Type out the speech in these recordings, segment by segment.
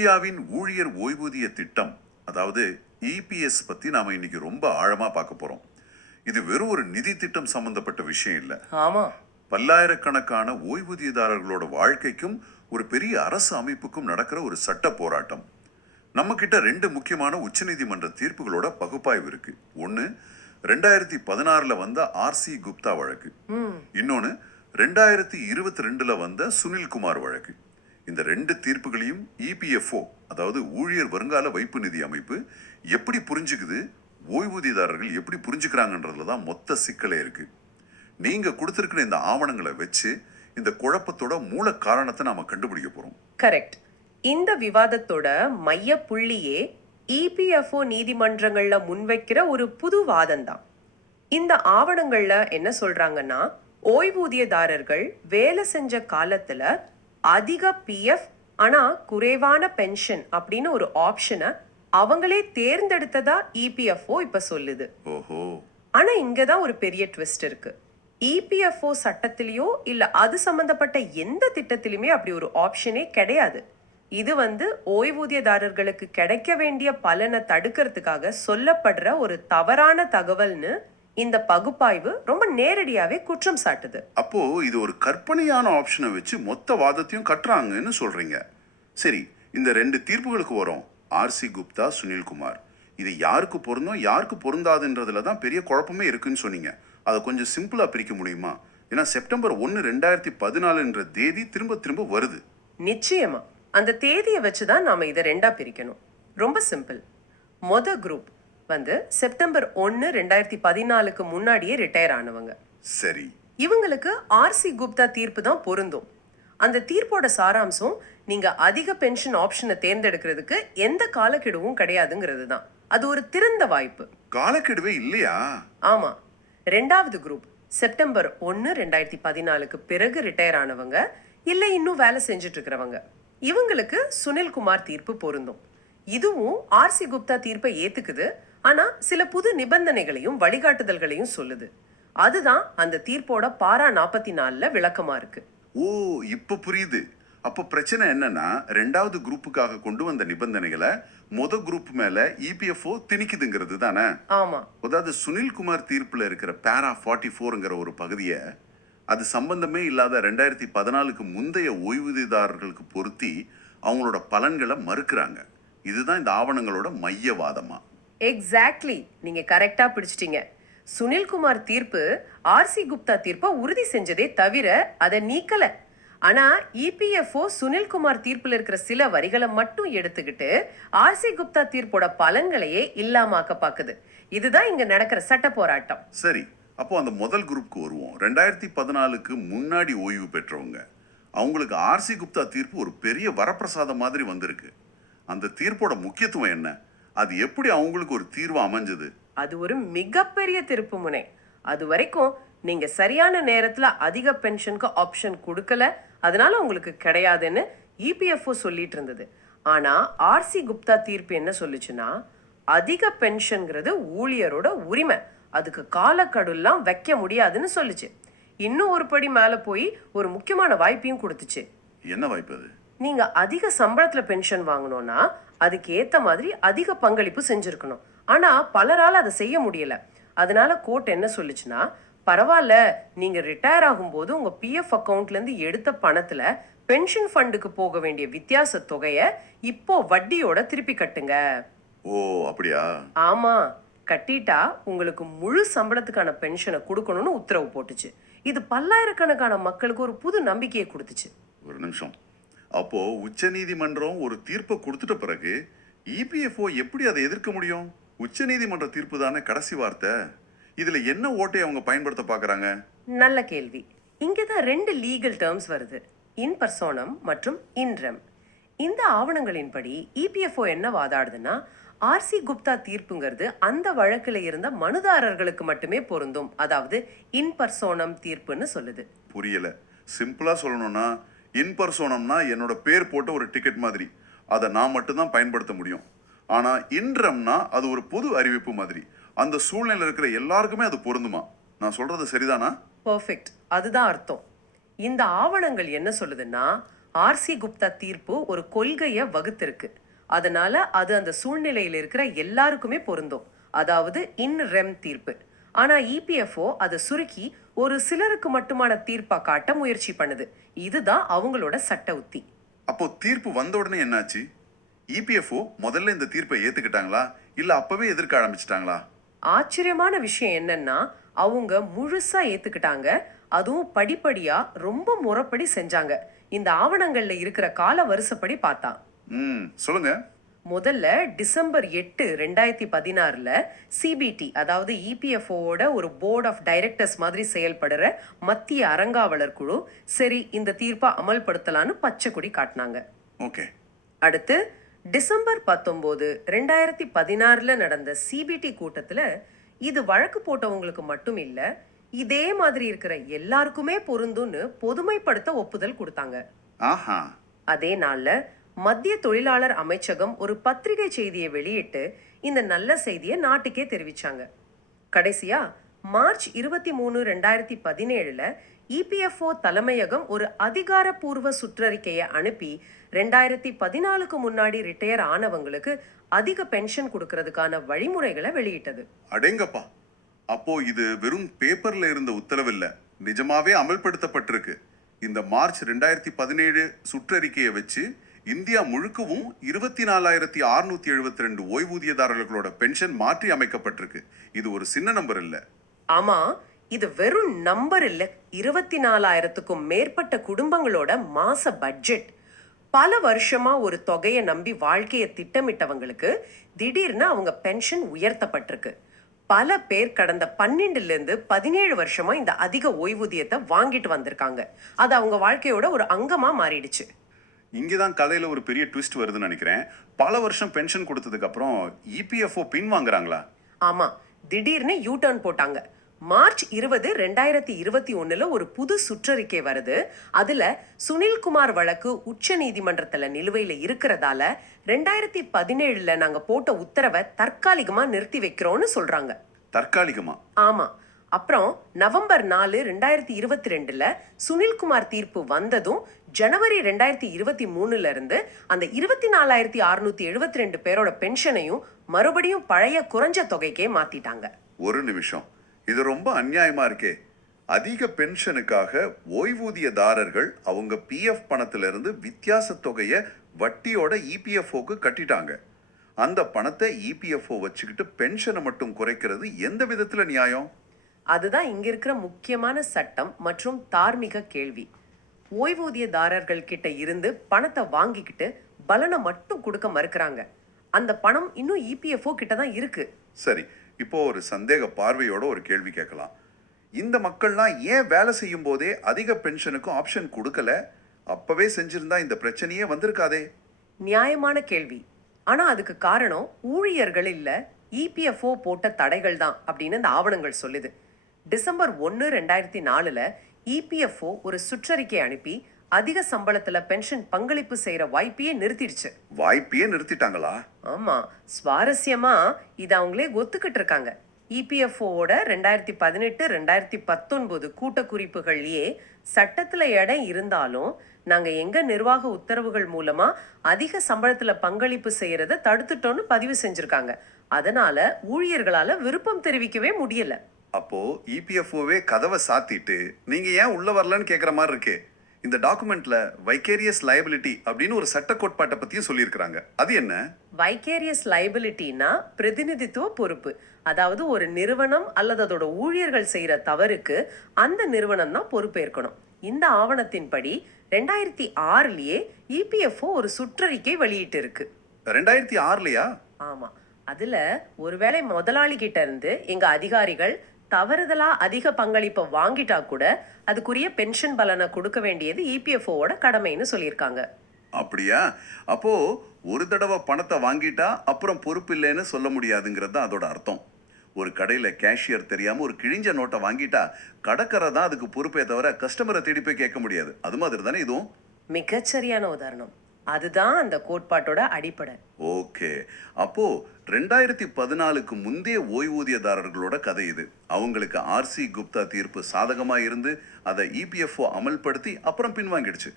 இந்தியாவின் ஊழியர் ஓய்வூதிய திட்டம், அதாவது இபிஎஸ் பத்தி நாம இன்னைக்கு ரொம்ப ஆழமா பார்க்க போறோம். இது வெறும் ஒரு நிதி திட்டம் சம்பந்தப்பட்ட விஷயம் இல்ல. ஆமா, பல்லாயிரக்கணக்கான ஓய்வூதியதாரர்களோட வாழ்க்கைக்கும் ஒரு பெரிய அரசு அமைப்புக்கும் நடக்கிற ஒரு சட்ட போராட்டம். நம்ம கிட்ட ரெண்டு முக்கியமான உச்சநீதிமன்ற தீர்ப்புகளோட பகுப்பாய்வு இருக்கு. ஒன்னு 2016 வந்த ஆர்சி குப்தா வழக்கு, இன்னொன்னு 2022 வந்த சுனில்குமார் வழக்கு. இந்த ரெண்டு தீர்ப்புகளையும் இபிஎஃப்ஓ, அதாவது ஊழியர் வருங்கால வைப்பு நிதி அமைப்பு எப்படி புரிஞ்சுக்குது, ஓய்வூதியதாரர்கள் எப்படி புரிஞ்சுக்கிறாங்கன்றதுல தான் மொத்த சிக்கலே இருக்கு. நீங்க கொடுத்திருக்கிற இந்த ஆவணங்களை வச்சு இந்த குழப்பத்தோட மூல காரணத்தை நாம கண்டுபிடிக்க போறோம். கரெக்ட். இந்த விவாதத்தோட மைய புள்ளியே இபிஎஃப்ஓ நீதிமன்றங்கள்ல முன்வைக்கிற ஒரு புது வாதம் தான். இந்த ஆவணங்கள்ல என்ன சொல்றாங்கன்னா, ஓய்வூதியதாரர்கள் வேலை செஞ்ச காலத்துல அதிக பிஎஃப் ஆனா குறைவான பென்ஷன் அப்படின்னு ஒரு ஆப்ஷனை அவங்களே தேர்ந்தெடுத்ததா இபிஎஃப்ஓ இப்ப சொல்லுது. ஓஹோ. ஆனா இங்கதான் ஒரு பெரிய ட்விஸ்ட் இருக்கு. இபிஎஃப்ஓ சட்டத்திலயோ இல்ல அது சம்பந்தப்பட்ட எந்த திட்டத்திலுமே அப்படி ஒரு ஆப்ஷனே கிடையாது. இது ஓய்வூதியதாரர்களுக்கு கிடைக்க வேண்டிய பலனை தடுக்கிறதுக்காக சொல்லப்படுற ஒரு தவறான தகவல்னு இந்த பகுப்பாய்வு ரொம்ப நேரடியாவே குற்றம் சாட்டுது. அப்போ இது ஒரு கற்பனையான ஆப்ஷனை வச்சு மொத்த வாதத்தையும் கட்டுறாங்கன்னு சொல்றீங்க. சரி, இந்த ரெண்டு தீர்ப்புகளுக்கு வரும். ஆர்சி குப்தா, சுனில்குமார், இது யாருக்கு பொருந்தும் யாருக்கு பொருந்தாதுன்றதுல தான் பெரிய குழப்பமே இருக்குன்னு சொன்னீங்க. அதை கொஞ்சம் சிம்பிளா பிரிக்க முடியுமா? ஏன்னா செப்டம்பர் 1, 2014 தேதி திரும்ப திரும்ப வருது. நிச்சயமா அந்த தேதியை வச்சுதான் நாம இதை ரெண்டா பிரிக்கணும். ரொம்ப சிம்பிள். குரூப் செப்டம்பர் 1, 2014 முன்னாடியே ரிட்டையர் ஆனவங்க. சரி, இவங்களுக்கு ஆர்சி குப்தா தீர்ப்பு தான் பொருந்தும். அந்த தீர்ப்போட சாராம்சம், நீங்க அதிக பென்ஷன் ஆப்ஷனை தேர்ந்தெடுக்கிறதுக்கு எந்த காலக்கெடுவும் கிடையாதுங்கிறது தான். அது ஒரு திறந்த வாய்ப்பு. காலக்கெடுவே இல்லையா? ஆமா. ரெண்டாவது குரூப் செப்டம்பர் 1, 2014 பிறகு ரிட்டையர் ஆனவங்க, இல்ல இன்னும் வேலை செஞ்சுட்டு இருக்கிறவங்க. இவங்களுக்கு சுனில்குமார் தீர்ப்பு பொருந்தும். இதுவும் ஆர்சி குப்தா தீர்ப்பை ஏத்துக்குது, ஆனா சில புது நிபந்தனைகளையும் வழிகாட்டுதல்களையும் சொல்லுது. அதுதான் அந்த தீர்ப்போட பாரா 44 விளக்கமா இருக்கு. ஓ, இப்ப புரியுது. அப்ப பிரச்சனை என்னன்னா, ரெண்டாவது குரூப்புக்காக கொண்டு வந்த நிபந்தனைகளை குரூப் மேல இபிஎஃப்ஓ திணிக்குதுங்கிறது தானே? ஆமா. அதாவது சுனில்குமார் தீர்ப்புல இருக்கிற பாரா 44ங்கிற ஒரு பகுதியை அது சம்பந்தமே இல்லாத 2014 முந்தைய ஓய்வூதியதாரர்களுக்கு பொருத்தி அவங்களோட பலன்களை மறுக்கிறாங்க. இதுதான் இந்த ஆவணங்களோட மையவாதமா? எக்ஸாக்ட்லி, நீங்க கரெக்டா பிடிச்சிட்டீங்க. சுனில்குமார் தீர்ப்பு ஆர்சி குப்தா தீர்ப்பை உறுதி செஞ்சதே தவிர அதை நீக்கல. ஆனா இபிஎஃப்ஓ சுனில்குமார் தீர்ப்புல இருக்கிற சில வரிகளை மட்டும் எடுத்துக்கிட்டு ஆர்சி குப்தா தீர்ப்போட பலன்களையே இல்லாமாக்க பாக்குது. இதுதான் இங்க நடக்கிற சட்ட போராட்டம். சரி, அப்போ அந்த முதல் குரூப்க்கு வருவோம். 2014 முன்னாடி ஓய்வு பெற்றவங்க, அவங்களுக்கு ஆர்சி குப்தா தீர்ப்பு ஒரு பெரிய வரப்பிரசாதம் மாதிரி வந்திருக்கு. அந்த தீர்ப்போட முக்கியத்துவம் என்ன? அது எப்படி அவங்களுக்கு ஒரு தீர்வு அமைஞ்சது? அது ஒரு மிகப்பெரிய திருப்பு முனை. அது வரைக்கும் நீங்க சரியான நேரத்துல அதிக பென்ஷனுக்கு ஆப்ஷன் கொடுக்கல, அதனால உங்களுக்கு கிடையாதுன்னு இபிஎஃப்ஓ சொல்லிட்டு இருந்தது. ஆனா ஆர்சி குப்தா தீர்ப்பு என்ன சொல்லுச்சுன்னா, அதிக பென்ஷன்ங்கிறது ஊழியரோட உரிமை, அதுக்கு காலக்கெடுலாம் வைக்க முடியாதுன்னு சொல்லுச்சு. இன்னும் ஒரு படி மேல போய் ஒரு முக்கியமான வாய்ப்பையும் கொடுத்துச்சு. என்ன வாய்ப்பு அது? நீங்க அதிக சம்பளத்துல பென்ஷன் வாங்கணும்னா அதுக்கு ஏத்த மாதிரி அதிக பங்களிப்பு செஞ்சிருக்கணும். ஆனா பலரால அதை செய்ய முடியல. அதனால கோர்ட் என்ன சொல்லுச்சுன்னா, பரவாயில்ல, நீங்க ரிட்டையர் ஆகும்போது உங்க பிஎஃப் அக்கௌண்ட்ல இருந்து எடுத்த பணத்துல பென்ஷன் ஃபண்டுக்கு போக வேண்டிய வித்தியாச தொகையை இப்போ வட்டியோட திருப்பி கட்டுங்க. ஓ, அப்படியா? ஆமா, கட்டிட்டா உங்களுக்கு முழு சம்பளத்துக்கான பென்ஷனை கொடுக்கணும்னு உத்தரவு போட்டுச்சு. இது பல்லாயிரக்கணக்கான மக்களுக்கு ஒரு புது நம்பிக்கையை கொடுத்துச்சு. ஒரு நிமிஷம். அப்போ உச்சநீதிமன்றம் ஒரு தீர்ப்பை கொடுத்துட்ட பிறகு இபிஎஃப்ஓ எப்படி அதை எதிர்க்க முடியும்? உச்சநீதிமன்ற தீர்ப்பு தானே கடைசி வார்த்தை. இதுல என்ன ஓட்டை அவங்க பயன்படுத்த பாக்குறாங்க? நல்ல கேள்வி. இங்கதான் ரெண்டு லீகல் டேர்ம்ஸ் வருது, இன் பர்சோனம் மற்றும் இன்ரெம். இந்த ஆவணங்களின்படி இபிஎஃப்ஓ என்ன வாதாடுதுன்னா, ஆர்சி குப்தா தீர்ப்புங்கிறது அந்த வழக்குல இருந்த மனுதாரர்களுக்கு மட்டுமே பொருந்தும், அதாவது இன் பர்சோனம் தீர்ப்புன்னு சொல்லுது. புரியல. சிம்பிளா சொல்லணும்னா, இன் பர்சோனம்னா என்னோட பேர் போட்ட ஒரு டிக்கெட் மாதிரி, அதை நான் மட்டும்தான் பயன்படுத்த முடியும். ஆனா இன்ரெம்னா அது ஒரு பொது அறிவிப்பு மாதிரி, அந்த சூழ்நிலை இருக்கிற எல்லாருக்குமே அது பொருந்துமா? நான் சொல்றது சரிதானா? பெர்ஃபெக்ட், அதுதான் அர்த்தம். இந்த ஆவணங்கள் என்ன சொல்லுதுன்னா, ஆர்சி குப்தா தீர்ப்பு ஒரு கொள்கையை வகுத்திருக்கு. அதனால அது அந்த சூழ்நிலையில் இருக்கிற எல்லாருக்குமே பொருந்தும். அதாவது இன் ரெம் தீர்ப்பு. ஆனா இபிஎஃப்ஓ அதை சுருக்கி ஒரு சிலருக்கு மட்டுமான தீர்ப்பா காட்ட முயற்சி பண்ணுது. இதுதான் அவங்களோட சட்ட உத்தி. அப்போ தீர்ப்பு வந்த உடனே என்னாச்சு? இபிஎஃப்ஓ முதல்ல இந்த தீர்ப்பை ஏத்துக்கிட்டாங்களா இல்ல அப்பவே எதிர்க்க ஆரம்பிச்சிட்டாங்களா? ஆச்சரியமான விஷயம் என்னன்னா, அவங்க முழுசா ஏத்துக்கிட்டாங்க. அதுவும் படிப்படியா ரொம்ப முறைப்படி செஞ்சாங்க. இந்த ஆவணங்கள்ல இருக்கிற கால வரிசைப்படி பார்த்தா சொல்லுங்க. முதல்ல டிசம்பர் 8 2016ல சிபிடி அதாவது இபிஎஃப்ஓட ஒரு போர்ட் ஆஃப் டைரக்டர்ஸ் மாதிரி செயல்படுற மத்திய அறங்காவலர் குழு சரி இந்த தீர்ப்பை அமல்படுத்தலான்னு பச்சை கொடி காட்டினாங்க. ஓகே. அடுத்து டிசம்பர் 19 2016ல நடந்த சிபிடி கூட்டத்துல இது வழக்கு போட்டவங்களுக்கு மட்டும் இல்ல இதே மாதிரி இருக்கிற எல்லாருக்குமே பொருந்தும்னு பொதுமைப்படுத்த ஒப்புதல் கொடுத்தாங்க. ஆஹா. அதே நாள்ல மத்திய தொழிலாளர் அமைச்சகம் ஒரு பத்திரிகை செய்தியை வெளியிட்டு இந்த நல்ல செய்தியை நாட்டுக்கே தெரிவிச்சாங்க. கடைசியா மார்ச் 23 2017ல இபிஎஃப்ஓ தலைமையகம் ஒரு அதிகாரப்பூர்வ சுற்றறிக்கையை அனுப்பி 2014க்கு முன்னாடி ரிட்டையர் ஆனவங்களுக்கு அதிக பென்ஷன் கொடுக்கறதுக்கான வழிமுறைகளை வெளியிட்டது. அடேங்கப்பா. அப்போ இது வெறும் பேப்பர்ல இருந்த உத்தரவு இல்ல, நிஜமாவே அமல்படுத்தப்பட்டிருக்கு. இந்த மார்ச் 2017 சுற்றறிக்கையை வச்சு இந்தியா முழுக்கவும் 24,672 ஓய்வூதியதாரர்களோட பென்ஷன் மாற்றி அமைக்கப்பட்டிருக்கு. இது ஒரு சின்ன நம்பர் இல்ல. ஆமா, இது வெறும் நம்பர் இல்ல, 24,000க்கும் மேற்பட்ட குடும்பங்களோட மாச பட்ஜெட். பல வருஷமா ஒரு தொகையை நம்பி வாழ்க்கையை திட்டமிட்டவங்களுக்கு திடீர்னு அவங்க பென்ஷன் உயர்த்தப்பட்டிருக்கு. பல பேர் கடந்த 12ல இருந்து 17 வருஷமா இந்த அதிக ஓய்வூதியத்தை வாங்கிட்டு வந்திருக்காங்க. அது அவங்க வாழ்க்கையோட ஒரு அங்கமா மாறிடுச்சு. இங்கதான் கதையில ஒரு பெரிய ட்விஸ்ட் வருதுன்னு நினைக்கிறேன். பல வருஷம் பென்ஷன் கொடுத்ததுக்கு அப்புறம் இபிஎஃப்ஓ பின் வாங்குறாங்களா? ஆமா, திடீர்னு யூ டர்ன் போட்டாங்க. மார்ச் 20 2021ல ஒரு புது சுற்றறிக்கை வருது. அதுல சுனில்குமார் வழக்கு உச்ச நீதிமன்றத்துல நிலுவையில இருக்கிறதால 2017ல நாங்க போட்ட உத்தரவை தற்காலிகமா நிறுத்தி வைக்கிறோம்னு சொல்றாங்க. தற்காலிகமா? ஆமா. அப்புறம் நவம்பர் 4 2022ல சுனில்குமார் தீர்ப்பு வந்ததும் ஜனவரி 2023ல இருந்து அந்த 24,672 பேரோட பென்ஷனையும் மறுபடியும் பழைய குறைஞ்ச தொகைக்கே மாத்திட்டாங்க. ஒரு நிமிஷம், இது ரொம்ப அநியாயமா இருக்கே. அதிக பென்ஷனுக்காக ஓய்வூதியதாரர்கள் அவங்க பிஎஃப் பணத்திலிருந்து வித்தியாச தொகையை வட்டியோட இபிஎஃப்ஓக்கு கட்டிட்டாங்க. அந்த பணத்தை இபிஎஃப்ஓ வச்சுக்கிட்டு பென்ஷனை மட்டும் குறைக்கிறது எந்த விதத்துல நியாயம்? அதுதான் இங்க இருக்கிற முக்கியமான சட்டம் மற்றும் தார்மீக கேள்வி. ஓய்வூதியதாரர்கள் கிட்ட இருந்து பணத்தை வாங்கிக்கிட்டு பலனை மட்டும் கொடுக்க மறுக்கிறாங்க. அந்த பணம் இன்னும் இபிஎஃப்ஓ கிட்ட தான் இருக்கு. சரி, இப்போ ஒரு சந்தேக பார்வையோட ஒரு கேள்வி கேட்கலாம். இந்த மக்கள்லாம் ஏன் வேலை செய்யும் போதே அதிக பென்ஷனுக்கும் ஆப்ஷன் கொடுக்கல? அப்பவே செஞ்சிருந்தா இந்த பிரச்சனையே வந்திருக்காதே. நியாயமான கேள்வி. ஆனா அதுக்கு காரணம் ஊழியர்கள் இல்ல, இபிஎஃப்ஓ போட்ட தடைகள் தான் அப்படின்னு இந்த ஆவணங்கள் சொல்லுது. டிசம்பர் 1 2004ல இபிஎஃப்ஓ ஒரு சுற்றறிக்கை அனுப்பி அதிக சம்பளத்துல பென்ஷன் பங்களிப்பு செய்யற வாய்ப்பையே நிறுத்திடுச்சு. வாய்ப்பையே நிறுத்திட்டாங்களா? ஆமா, சுவாரஸ்யமா இதை அவங்களே ஒத்துக்கிட்டு இருக்காங்க. இபிஎஃப்ஓட 2018 2019 கூட்ட குறிப்புகள்லயே சட்டத்துல இடம் இருந்தாலும் நாங்க எங்க நிர்வாக உத்தரவுகள் மூலமா அதிக சம்பளத்துல பங்களிப்பு செய்யறத தடுத்துட்டோம்னு பதிவு செஞ்சிருக்காங்க. அதனால ஊழியர்களால விருப்பம் தெரிவிக்கவே முடியல. அப்போ இபிஎஃப்ஓவே கதவை சாத்திட்டு நீங்க ஏன் உள்ள வரலன்னு கேக்குற மாதிரி இருக்கே. இந்த டாக்குமெண்ட்ல வைகேரியஸ் லைபிலிட்டி அப்படின்னு ஒரு சட்ட கோட்பாட்டை பத்தியும் சொல்லியிருக்கிறாங்க. அது என்ன? வைகேரியஸ் லைபிலிட்டினா பிரதிநிதித்துவ பொறுப்பு. அதாவது ஒரு நிறுவனம் அல்லது அதோட ஊழியர்கள் செய்யற தவறுக்கு அந்த நிறுவனம் தான் பொறுப்பேற்கணும். இந்த ஆவணத்தின்படி 2006லயே இபிஎஃப்ஓ ஒரு சுற்றறிக்கை வெளியிட்டு இருக்கு. 2006லயா? ஆமா. அதுல ஒருவேளை முதலாளி கிட்ட இருந்து எங்க அதிகாரிகள் தவறுதலா அதிக பங்களிப்பை வாங்கிட்டா கூட அதுக்குரிய பென்ஷன் பலனை கொடுக்க வேண்டியது இபிஎஃப்ஓட கடமைன்னு சொல்லியிருக்காங்க. அப்படியா? அப்போ ஒரு தடவை பணத்தை வாங்கிட்டா அப்புறம் பொறுப்பு இல்லைன்னு சொல்ல முடியாதுங்கிறது தான் அதோட அர்த்தம். ஒரு கடையில கேஷியர் தெரியாம ஒரு கிழிஞ்ச நோட்டை வாங்கிட்டா கடைக்கார தான் அதுக்கு பொறுப்பே தவிர கஸ்டமரை தேடி போய் கேட்க முடியாது. அது மாதிரி தானே இதுவும்? மிகச்சரியான உதாரணம். அதுதான் அந்த கோட்பாட்டோட அடிப்படை. ஓகே. அப்போ 2014க்கு முந்தைய ஓய்வூதியதாரர்களோட கதை இது. அவங்களுக்கு ஆர்சி குப்தா தீர்ப்பு சாதகமா இருந்து அதை இபிஎஃப்ஓ அமல்படுத்தி அப்புறம் பின்வாங்கிடுச்சு.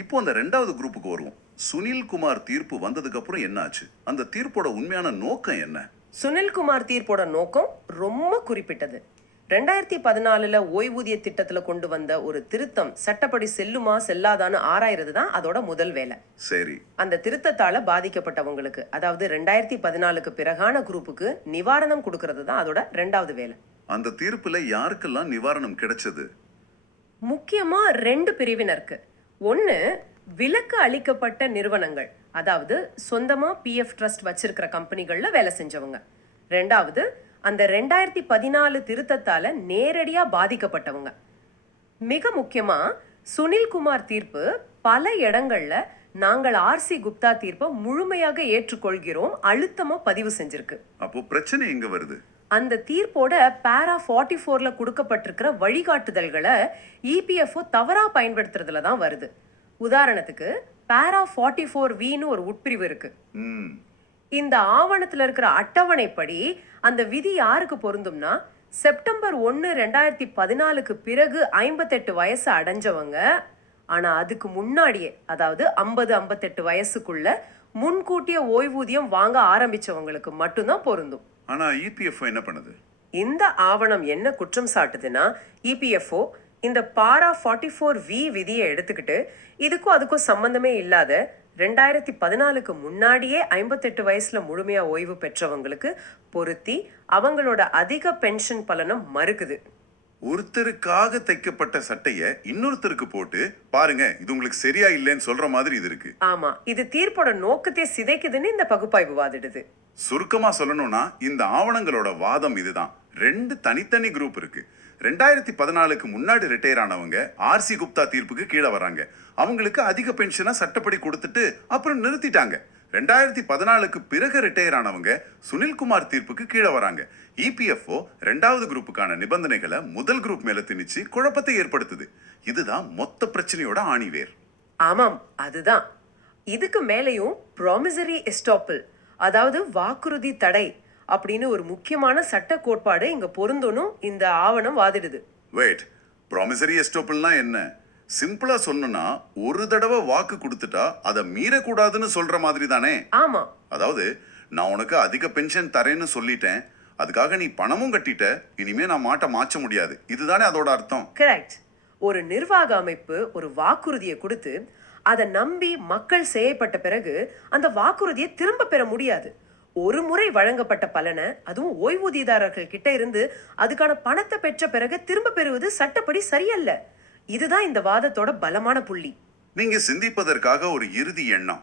இப்போ அந்த ரெண்டாவது குரூப்புக்கு வருவோம். சுனில்குமார் தீர்ப்பு வந்ததுக்கு அப்புறம் என்ன ஆச்சு? அந்த தீர்ப்போட உண்மையான நோக்கம் என்ன? சுனில்குமார் தீர்ப்போட நோக்கம் ரொம்ப குறிப்பிட்டது. 2014 ஓய்வூதிய திட்டத்துல கொண்டு வந்த ஒரு திருத்தம் சட்டப்படி செல்லுமா செல்லாதான்னு ஆராயறது தான் அதோட முதல் வேலை. சரி. அந்த திருத்தத்தால பாதிக்கப்பட்டவங்களுக்கு, அதாவது 2014க்கு பிறகான குரூப்புக்கு நிவாரணம் கொடுக்கறது தான் அதோட ரெண்டாவது வேலை. அந்த தீர்ப்புல யாருக்கெல்லாம் நிவாரணம் கிடைச்சது? முக்கியமா 2 பிரிவினருக்கு. ஒன்னு, விலக்கு அளிக்கப்பட்ட நிறுவனங்கள், அதாவது சொந்தமா பிஎஃப் ட்ரஸ்ட் வச்சிருக்கிற கம்பெனிகள்ல வேலை செஞ்சவங்க. ரெண்டாவது, அந்த 2014 திருத்தத்தால நேரடியா பாதிக்கப்பட்டவங்க. மிக முக்கியமா சுனில்குமார் தீர்ப்பு பல இடங்கள்ல நாங்கள் ஆர்சி குப்தா தீர்ப்பை முழுமையாக ஏற்றுக்கொள்கிறோம் அழுத்தமா பதிவு செஞ்சிருக்கு. அப்போ பிரச்சனை எங்க வருது? அந்த தீர்ப்போட பேரா 44ல கொடுக்கப்பட்டிருக்கிற வழிகாட்டுதல்களை இபிஎஃப்ஓ தவறா பயன்படுத்துறதுல தான் வருது. உதாரணத்துக்கு பேரா 44வின்னு ஒரு உட்பிரிவு இருக்கு. இந்த ஆவணத்துல இருக்கிற அட்டவணைப்படி அந்த விதி யாருக்கு பொருந்தும்னா, செப்டம்பர் 1, 2014க்கு பிறகு 58 வயசு அடைஞ்சவங்க, ஆனா அதுக்கு முன்னாடியே, அதாவது 50-58 வயசுக்குள்ள முன்கூட்டிய ஓய்வூதியம் வாங்க ஆரம்பிச்சவங்களுக்கு மட்டும்தான் பொருந்தும். ஆனா இபிஎஃப்ஓ என்ன பண்ணுது? இந்த ஆவணம் என்ன குற்றம் சாட்டுதுன்னா, இபிஎஃப்ஓ இந்த பாரா 44வி விதியை எடுத்துக்கிட்டு இதுக்கும் அதுக்கும் சம்பந்தமே இல்லாத 2014க்கு முன்னாடியே 58 வயசுல முழுமையா ஓய்வு பெற்றவங்களுக்கு பொருத்தி அவங்களோட அதிக பென்ஷன் பலனை மறுக்குது. ஒருத்தருக்காக தைக்கப்பட்ட சட்டைய இன்னொருத்தருக்கு போட்டு பாருங்க இது உங்களுக்கு சரியா இல்லைன்னு சொல்ற மாதிரி இது இருக்கு. ஆமா, இது தீர்ப்போட நோக்கத்தை சிதைக்குதுன்னு இந்த பகுப்பாய்வு வாதிடுது. சுருக்கமா சொல்லணும்னா இந்த ஆவணங்களோட வாதம் இதுதான். 2 தனித்தனி குரூப் இருக்கு. 2014க்கு முன்னாடி ரிட்டையர் ஆனவங்க ஆர்சி குப்தா தீர்ப்புக்கு கீழே வராங்க. அவங்களுக்கு அதிக பென்ஷனை சட்டப்படி கொடுத்துட்டு அப்புறம் நிறுத்திட்டாங்க. 2014க்கு பிறகு ரிட்டையர் ஆனவங்க சுனில்குமார் தீர்ப்புக்கு கீழே வராங்க. இபிஎஃப்ஓ 2வது குரூப்புக்கான நிபந்தனைகளை முதல் குரூப் மேல திணிச்சு குழப்பத்தை ஏற்படுத்துது. இதுதான் மொத்த பிரச்சனையோட ஆணிவேர். ஆமாம், அதுதான். இதுக்கு மேலேயும் ப்ராமிசரி எஸ்டாப்பிள், அதாவது வாக்குறுதி தடை அப்படின்னு ஒரு முக்கியமான சட்ட கோட்பாடு இங்க பொருந்தணும் இந்த ஆவணம் வாதிடுது. வெயிட், ப்ராமிசரி எஸ்டாப்பிள்னா என்ன? சிம்பிளா சொன்னா ஒரு தடவை வாக்கு கொடுத்துட்டா அதை மீறக்கூடாதுன்னு சொல்ற மாதிரி தானே? ஆமா. அதாவது நான் உனக்கு அதிக பென்ஷன் தரேன்னு சொல்லிட்டேன், அதுக்காக நீ பணமும் கட்டிட்ட, இனிமே நான் மாற்ற முடியாது, இதுதானே அதோட அர்த்தம்? கரெக்ட். ஒரு நிர்வாக அமைப்பு ஒரு வாக்குறுதியை கொடுத்து அதை நம்பி மக்கள் செய்யப்பட்ட பிறகு அந்த வாக்குறுதியை திரும்ப பெற முடியாது. ஒரு முறை வழங்கப்பட்ட பலனை, அதுவும் ஓய்வூதியதாரர்கள் கிட்ட இருந்து அதுக்கான பணத்தை பெற்ற பிறகு திரும்ப பெறுவது சட்டப்படி சரியல்ல. இதுதான் இந்த வாதத்தோட பலமான புள்ளி. நீங்க சிந்திப்பதற்காக ஒரு இறுதி எண்ணம்.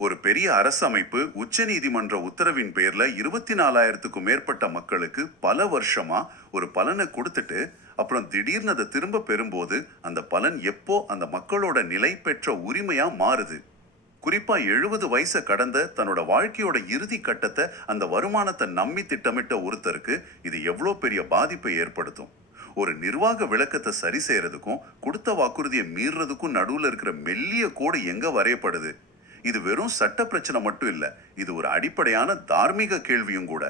ஒரு பெரிய அரசு அமைப்பு உச்ச நீதிமன்ற உத்தரவின் பேர்ல 24,000க்கும் மேற்பட்ட மக்களுக்கு பல வருஷமா ஒரு பலனை கொடுத்துட்டு அப்புறம் திடீர்னு அதை திரும்ப பெறும்போது அந்த பலன் எப்போ அந்த மக்களோட நிலை பெற்ற உரிமையா மாறுது. குறிப்பா 70 வயசை கடந்த தன்னோட வாழ்க்கையோட இறுதி கட்டத்தை அந்த வருமானத்தை நம்பி திட்டமிட்ட ஒருத்தருக்கு இது எவ்வளோ பெரிய பாதிப்பை ஏற்படுத்தும். ஒரு நிர்வாக விளக்கத்தை சரி செய்யறதுக்கும் கொடுத்த வாக்குறுதியை மீறதுக்கும் நடுவில் இருக்கிற மெல்லிய கோடு எங்க வரையப்படுது? இது வெறும் சட்ட பிரச்சனை மட்டும் இல்ல, இது ஒரு அடிப்படையான தார்மீக கேள்வியும் கூட.